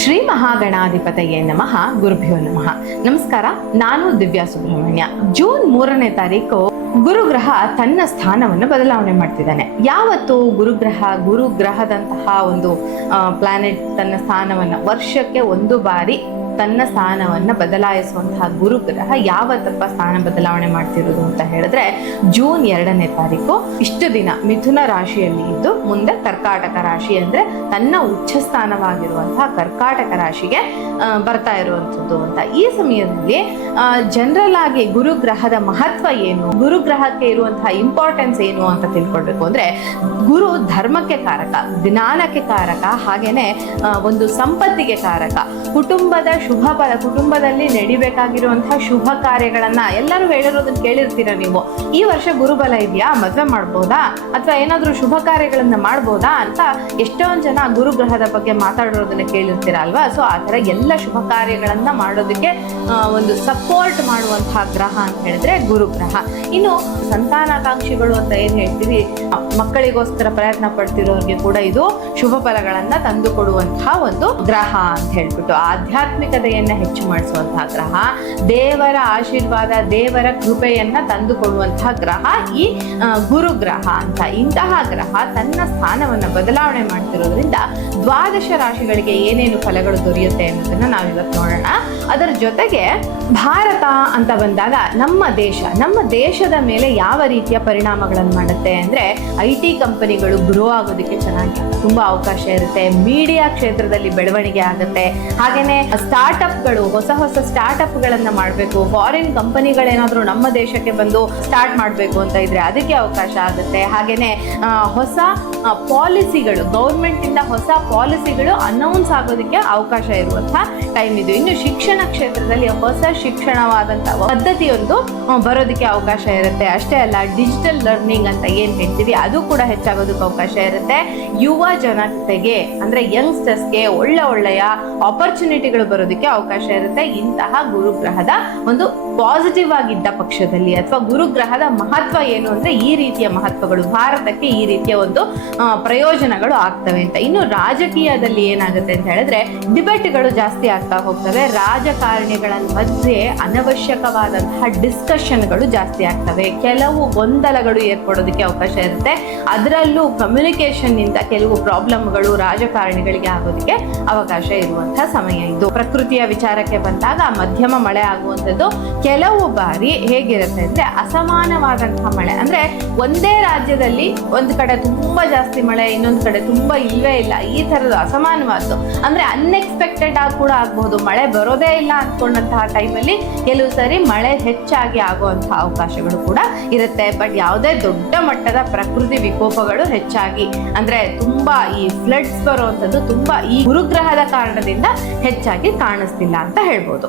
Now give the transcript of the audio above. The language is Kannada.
ಶ್ರೀ ಮಹಾಗಣಾಧಿಪತಯೇ ನಮಃ. ಗುರುಭ್ಯೋ ನಮಃ. ನಮಸ್ಕಾರ, ನಾನು ದಿವ್ಯಾ ಸುಬ್ರಹ್ಮಣ್ಯ. ಜೂನ್ 3ನೇ ತಾರೀಕು ಗುರುಗ್ರಹ ತನ್ನ ಸ್ಥಾನವನ್ನು ಬದಲಾವಣೆ ಮಾಡ್ತಿದ್ದಾನೆ. ಯಾವತ್ತು ಗುರುಗ್ರಹದಂತಹ ಒಂದು ಪ್ಲಾನೆಟ್ ತನ್ನ ಸ್ಥಾನವನ್ನು ವರ್ಷಕ್ಕೆ ಒಂದು ಬಾರಿ ತನ್ನ ಸ್ಥಾನವನ್ನು ಬದಲಾಯಿಸುವಂತಹ ಗುರುಗ್ರಹ ಯಾವತ್ತಪ್ಪ ಸ್ಥಾನ ಬದಲಾವಣೆ ಮಾಡ್ತಿರೋದು ಅಂತ ಹೇಳಿದ್ರೆ ಜೂನ್ 2ನೇ ತಾರೀಕು. ಇಷ್ಟು ದಿನ ಮಿಥುನ ರಾಶಿಯಲ್ಲಿ ಇದ್ದು ಮುಂದೆ ಕರ್ಕಾಟಕ ರಾಶಿ ಅಂದ್ರೆ ತನ್ನ ಉಚ್ಚ ಸ್ಥಾನವಾಗಿರುವಂತಹ ಕರ್ಕಾಟಕ ರಾಶಿಗೆ ಬರ್ತಾ ಇರುವಂಥದ್ದು ಅಂತ. ಈ ಸಮಯದಲ್ಲಿ ಜನರಲ್ ಆಗಿ ಗುರುಗ್ರಹದ ಮಹತ್ವ ಏನು, ಗುರುಗ್ರಹಕ್ಕೆ ಇರುವಂತಹ ಇಂಪಾರ್ಟೆನ್ಸ್ ಏನು ಅಂತ ತಿಳ್ಕೊಳ್ಬೇಕು ಅಂದ್ರೆ, ಗುರು ಧರ್ಮಕ್ಕೆ ಕಾರಕ, ಜ್ಞಾನಕ್ಕೆ ಕಾರಕ, ಹಾಗೇನೆ ಒಂದು ಸಂಪತ್ತಿಗೆ ಕಾರಕ, ಕುಟುಂಬದಲ್ಲಿ ನಡಿಬೇಕಾಗಿರುವಂತಹ ಶುಭ ಕಾರ್ಯಗಳನ್ನ ಎಲ್ಲರೂ ಹೇಳಿರೋದನ್ನ ಕೇಳಿರ್ತೀರ ನೀವು. ಈ ವರ್ಷ ಗುರುಬಲ ಇದೆಯಾ, ಮದ್ವೆ ಮಾಡ್ಬೋದಾ, ಅಥವಾ ಏನಾದ್ರೂ ಶುಭ ಕಾರ್ಯಗಳನ್ನ ಮಾಡ್ಬೋದಾ ಅಂತ ಎಷ್ಟೊಂದು ಜನ ಗುರುಗ್ರಹದ ಬಗ್ಗೆ ಮಾತಾಡಿರೋದನ್ನ ಕೇಳಿರ್ತೀರ ಅಲ್ವಾ. ಸೊ ಆ ತರ ಎಲ್ಲ ಶುಭ ಕಾರ್ಯಗಳನ್ನ ಮಾಡೋದಕ್ಕೆ ಒಂದು ಸಪೋರ್ಟ್ ಮಾಡುವಂತಹ ಗ್ರಹ ಅಂತ ಹೇಳಿದ್ರೆ ಗುರುಗ್ರಹ. ಇನ್ನು ಸಂತಾನಾಕಾಂಕ್ಷಿಗಳು ಅಂತ ಏನ್ ಹೇಳ್ತೀವಿ, ಮಕ್ಕಳಿಗೋಸ್ಕರ ಪ್ರಯತ್ನ ಪಡ್ತಿರೋರಿಗೆ ಕೂಡ ಇದು ಶುಭ ಫಲಗಳನ್ನ ತಂದು ಕೊಡುವಂತಹ ಒಂದು ಗ್ರಹ ಅಂತ ಹೇಳ್ಬಿಟ್ಟು, ಆಧ್ಯಾತ್ಮಿಕತೆಯನ್ನ ಹೆಚ್ಚು ಮಾಡಿಸುವಂತಹ ಗ್ರಹ, ದೇವರ ಆಶೀರ್ವಾದ, ದೇವರ ಕೃಪೆಯನ್ನ ತಂದು ಕೊಡುವಂತಹ ಗ್ರಹ ಈ ಗುರುಗ್ರಹ ಅಂತ. ಇಂತಹ ಗ್ರಹ ತನ್ನ ಸ್ಥಾನವನ್ನ ಬದಲಾವಣೆ ಮಾಡ್ತಿರೋದ್ರಿಂದ ದ್ವಾದಶ ರಾಶಿಗಳಿಗೆ ಏನೇನು ಫಲಗಳು ದೊರೆಯುತ್ತೆ ಅನ್ನೋದನ್ನ ನಾವಿವತ್ತು ನೋಡೋಣ. ಅದರ ಜೊತೆಗೆ ಭಾರತ ಅಂತ ಬಂದಾಗ ನಮ್ಮ ದೇಶದ ಮೇಲೆ ಯಾವ ರೀತಿಯ ಪರಿಣಾಮಗಳನ್ನು ಮಾಡುತ್ತೆ ಅಂದ್ರೆ, IT ಕಂಪನಿಗಳು ಗ್ರೋ ಆಗೋದಕ್ಕೆ ಚೆನ್ನಾಗಿ ತುಂಬಾ ಅವಕಾಶ ಇರುತ್ತೆ. ಮೀಡಿಯಾ ಕ್ಷೇತ್ರದಲ್ಲಿ ಬೆಳವಣಿಗೆ ಆಗುತ್ತೆ. ಹಾಗೇನೆ ಸ್ಟಾರ್ಟ್ಅಪ್ಗಳು, ಹೊಸ ಸ್ಟಾರ್ಟ್ಅಪ್ಗಳನ್ನ ಮಾಡಬೇಕು, ಫಾರಿನ್ ಕಂಪನಿಗಳೇನಾದ್ರೂ ನಮ್ಮ ದೇಶಕ್ಕೆ ಬಂದು ಸ್ಟಾರ್ಟ್ ಮಾಡಬೇಕು ಅಂತ ಇದ್ರೆ ಅದಕ್ಕೆ ಅವಕಾಶ ಆಗುತ್ತೆ. ಹಾಗೇನೆ ಹೊಸ ಪಾಲಿಸಿಗಳು, ಗೌರ್ಮೆಂಟ್ ಇಂದ ಹೊಸ ಪಾಲಿಸಿಗಳು ಅನೌನ್ಸ್ ಆಗೋದಕ್ಕೆ ಅವಕಾಶ ಇರುವಂತಹ ಟೈಮ್ ಇದು. ಇನ್ನು ಶಿಕ್ಷಣ ಕ್ಷೇತ್ರದಲ್ಲಿ ಹೊಸ ಶಿಕ್ಷಣವಾದಂತಹ ಪದ್ಧತಿಯೊಂದು ಬರೋದಕ್ಕೆ ಅವಕಾಶ ಇರುತ್ತೆ. ಅಷ್ಟೇ ಅಲ್ಲ, ಡಿಜಿಟಲ್ ಲರ್ನಿಂಗ್ ಅಂತ ಏನ್ ಹೇಳ್ತೀವಿ ಅದು ಕೂಡ ಹೆಚ್ಚಾಗೋದಕ್ಕೆ ಅವಕಾಶ ಇರುತ್ತೆ. ಯುವ ಜನತೆಗೆ ಅಂದ್ರೆ ಯಂಗ್ಸ್ಟರ್ಸ್ಗೆ ಒಳ್ಳೆಯ ಆಪರ್ಚುನಿಟಿಗಳು ಬರೋದಕ್ಕೆ ಅವಕಾಶ ಇರುತ್ತೆ. ಇಂತಹ ಗುರುಗ್ರಹದ ಒಂದು ಪಾಸಿಟಿವ್ ಆಗಿದ್ದ ಪಕ್ಷದಲ್ಲಿ, ಅಥವಾ ಗುರುಗ್ರಹದ ಮಹತ್ವ ಏನು ಅಂದ್ರೆ ಈ ರೀತಿಯ ಮಹತ್ವಗಳು, ಭಾರತಕ್ಕೆ ಈ ರೀತಿಯ ಒಂದು ಪ್ರಯೋಜನಗಳು ಆಗ್ತವೆ ಅಂತ. ಇನ್ನು ರಾಜಕೀಯದಲ್ಲಿ ಏನಾಗುತ್ತೆ ಅಂತ ಹೇಳಿದ್ರೆ, ಡಿಬೇಟ್ಗಳು ಜಾಸ್ತಿ ಆಗ್ತಾ ಹೋಗ್ತವೆ. ರಾಜಕಾರಣಿಗಳ ಮಧ್ಯೆ ಅನವಶ್ಯಕವಾದಂತಹ ಡಿಸ್ಕಷನ್ಗಳು ಜಾಸ್ತಿ ಆಗ್ತವೆ. ಕೆಲವು ಗೊಂದಲಗಳು ಏರ್ಪಡೋದಕ್ಕೆ ಅವಕಾಶ ಇರುತ್ತೆ. ಅದರಲ್ಲೂ ಕಮ್ಯುನಿಕೇಶನ್ ಇಂದ ಕೆಲವು ಪ್ರಾಬ್ಲಮ್ಗಳು ರಾಜಕಾರಣಿಗಳಿಗೆ ಆಗೋದಕ್ಕೆ ಅವಕಾಶ ಇರುವಂತಹ ಸಮಯ ಇದು. ಪ್ರಕೃತಿಯ ವಿಚಾರಕ್ಕೆ ಬಂದಾಗ ಮಧ್ಯಮ ಮಳೆ ಆಗುವಂಥದ್ದು. ಕೆಲವು ಬಾರಿ ಹೇಗಿರುತ್ತೆ ಅಂದ್ರೆ ಅಸಮಾನವಾದಂತಹ ಮಳೆ, ಅಂದ್ರೆ ಒಂದೇ ರಾಜ್ಯದಲ್ಲಿ ಒಂದು ಕಡೆ ತುಂಬಾ ಜಾಸ್ತಿ ಮಳೆ, ಇನ್ನೊಂದು ಕಡೆ ತುಂಬಾ ಇಲ್ವೇ ಇಲ್ಲ, ಈ ತರದ ಅಸಮಾನವಾದ್ದು ಅಂದ್ರೆ ಅನ್ಎಕ್ಸ್ಪೆಕ್ಟೆಡ್ ಆಗಿ ಕೂಡ ಆಗಬಹುದು. ಮಳೆ ಬರೋದೇ ಇಲ್ಲ ಅಂದ್ಕೊಂಡಂತಹ ಟೈಮಲ್ಲಿ ಕೆಲವು ಸರಿ ಮಳೆ ಹೆಚ್ಚಾಗಿ ಆಗುವಂತಹ ಅವಕಾಶಗಳು ಕೂಡ ಇರುತ್ತೆ. ಬಟ್ ಯಾವುದೇ ದೊಡ್ಡ ಮಟ್ಟದ ಪ್ರಕೃತಿ ವಿಕೋಪಗಳು ಹೆಚ್ಚಾಗಿ ಅಂದ್ರೆ ತುಂಬಾ ಈ ಫ್ಲಡ್ಸ್ ಬರುವಂಥದ್ದು ತುಂಬಾ ಈ ಗುರುಗ್ರಹದ ಕಾರಣದಿಂದ ಹೆಚ್ಚಾಗಿ ಕಾಣಿಸ್ತಿಲ್ಲ ಅಂತ ಹೇಳ್ಬೋದು.